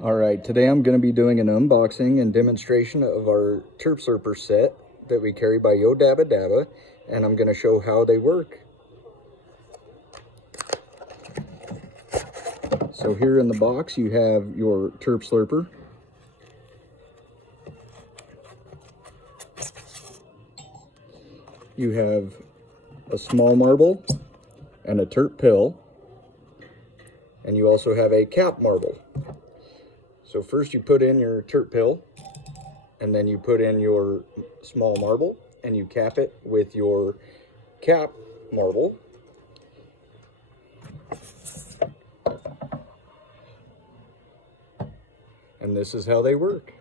Alright, today I'm going to be doing an unboxing and demonstration of our terp slurper set that we carry by Yo Dabba Dabba, and I'm going to show how they work. So here in the box you have your terp slurper. You have a small marble and a terp pill, and you also have a cap marble. So first you put in your terp pill, and then you put in your small marble, and you cap it with your cap marble. And this is how they work.